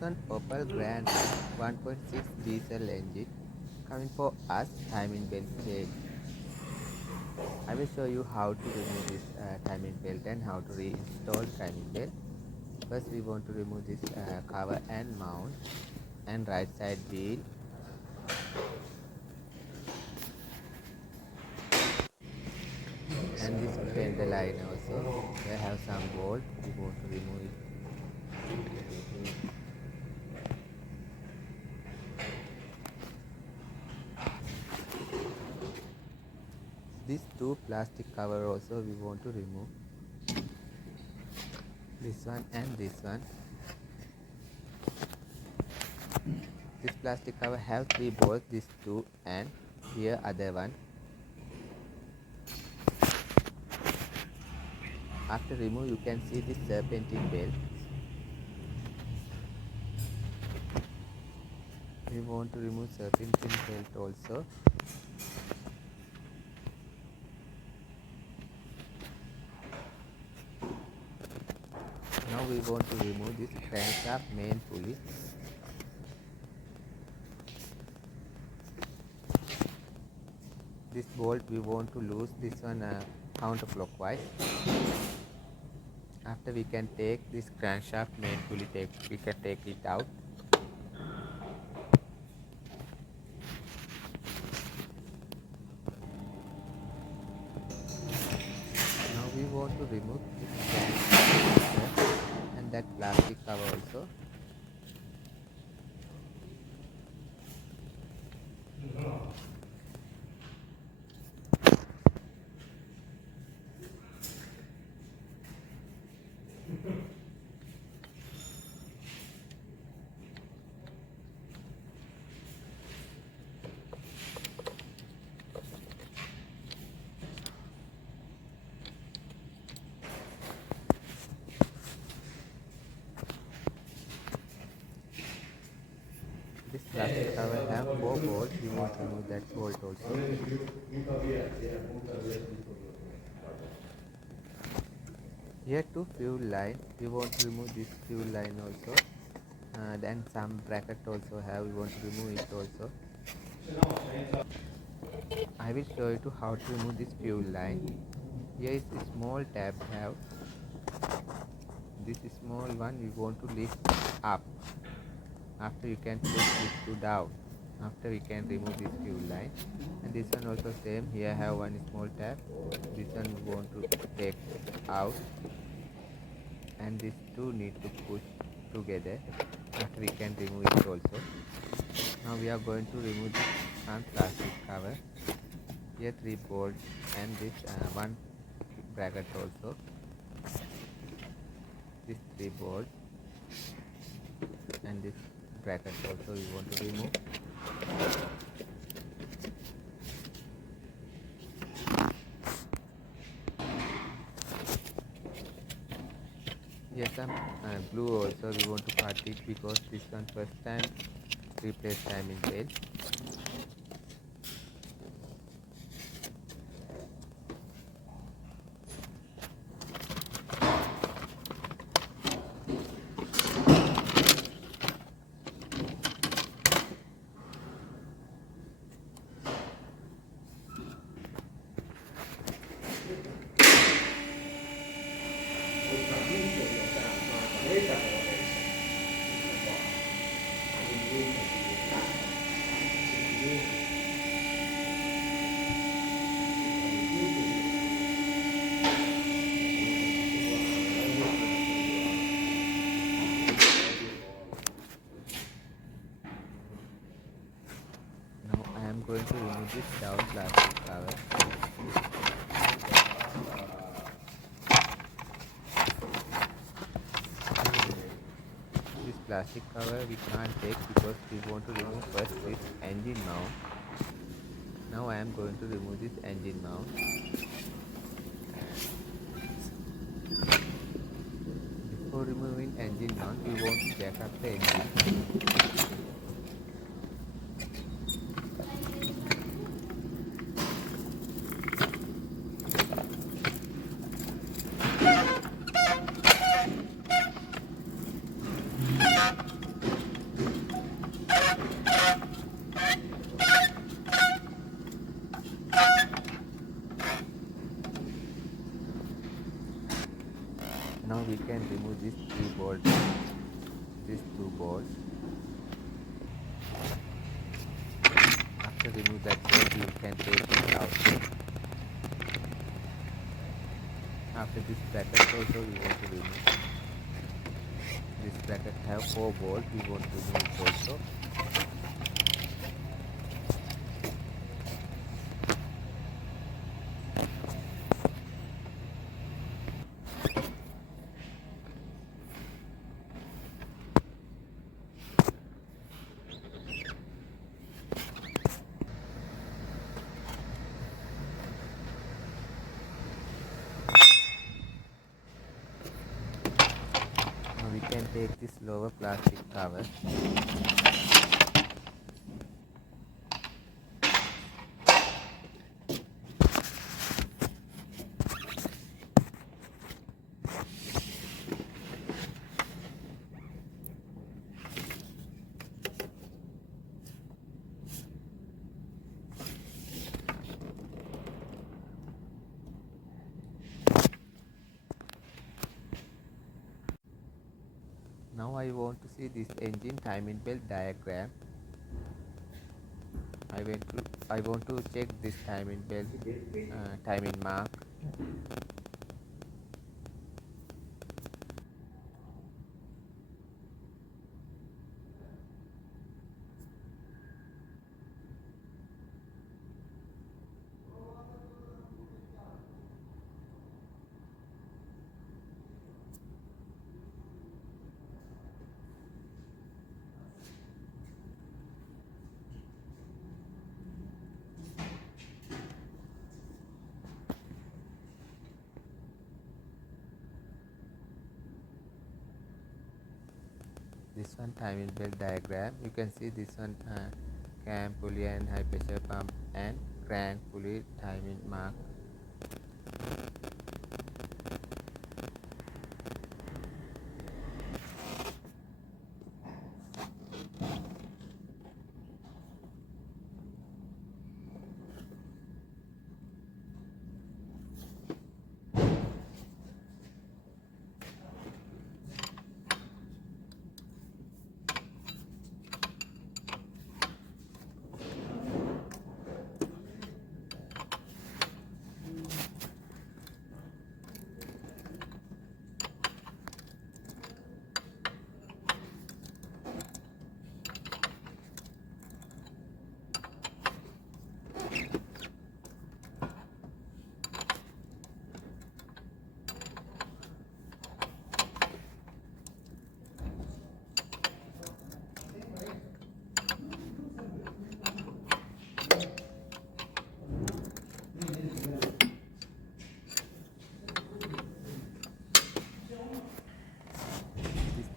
one Opel Grandland 1.6 diesel engine coming for us timing belt change. I will show you how to remove this timing belt and how to reinstall timing belt. First we want to remove this cover and mount and right side wheel. And this fender line also. They have some bolt. We want to remove it. These two plastic cover also we want to remove. This one and this one. This plastic cover have 3 bolts, these 2 and here other one. After remove you can see this serpentine belt. We want to remove serpentine belt also. Now we want to remove this crankshaft main pulley. This bolt we want to loose this one counterclockwise. After we can take this crankshaft main pulley, we can take it out. Now we want to remove this crankshaft and that plastic cover also. This plastic cover have 4 bolts. We want to remove that bolt also. Here to fuel line. We want to remove this fuel line also. Then some bracket also have. We want to remove it also. I will show you to how to remove this fuel line. Here is a small tab have. This small one we want to lift up. After you can push this to down. After we can remove this fuel line. And this one also same. Here have one small tab. This one we want to take out. And these two need to push together. After we can remove it also. Now we are going to remove this front plastic cover. Here 3 bolts and this one bracket also. These 3 bolts and this bracket also we want to remove. Yes, some glue also we want to cut it because this one first time replace timing belt. Now I am going to remove this down plastic cover. This plastic cover we can't take because we want to remove first this engine mount. Now I am going to remove this engine mount. Before removing engine mount, we want to jack up the engine. these two bolts. After remove that bolt, you can take it out. After this bracket also we want to remove. This bracket have 4 bolts, we want to remove it also. Now we can take this lower plastic cover. Now I want to see this engine timing belt diagram. I want to check this timing belt timing mark. This one timing belt diagram. You can see this one cam pulley and high pressure pump and crank pulley timing mark.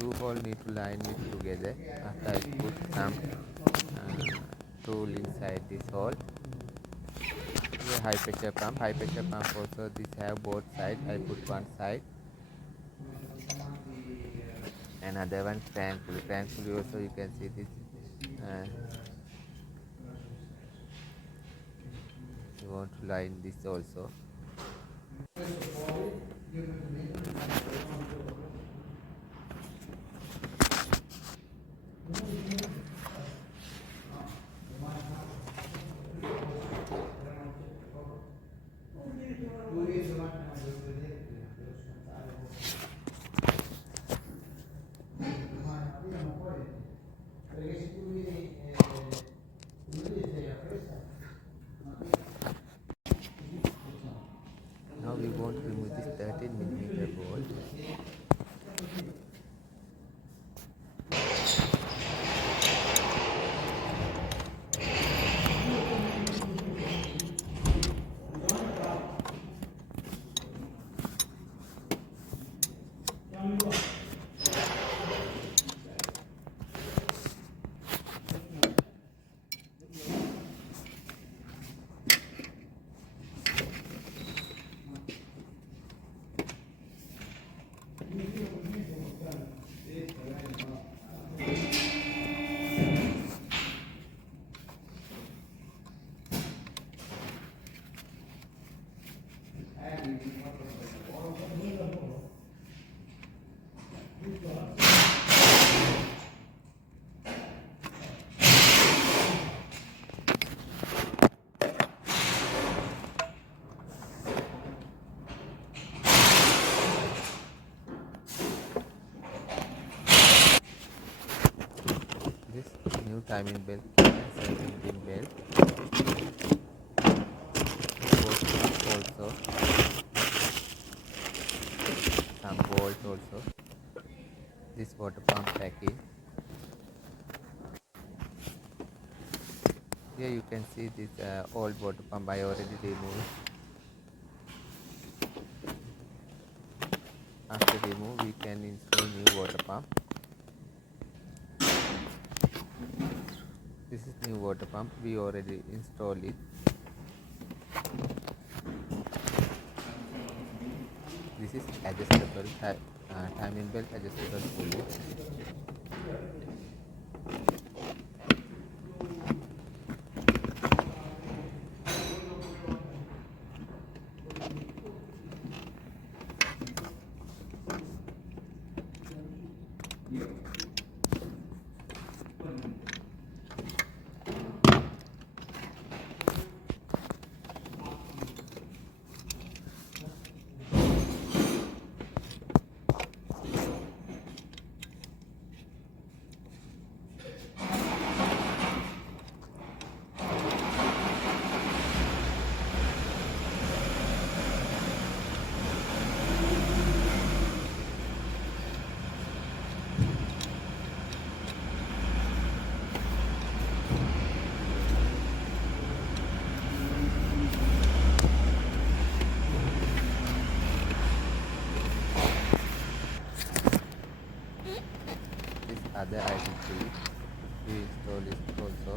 Two bolts need to line it together. After I put some tool inside this hole. Here high pressure pump also this have both sides. I put one side. Another one crank pulley also you can see this. You want to line this also. Now we want to remove this 13mm bolt. new timing belt and some engine belt. Both also some bolt also. This water pump packing. Here you can see this old water pump I already removed. After remove, we can install new water pump. This is new water pump. We already installed it. This is adjustable timing belt adjustable pulley. Other identity we install it also.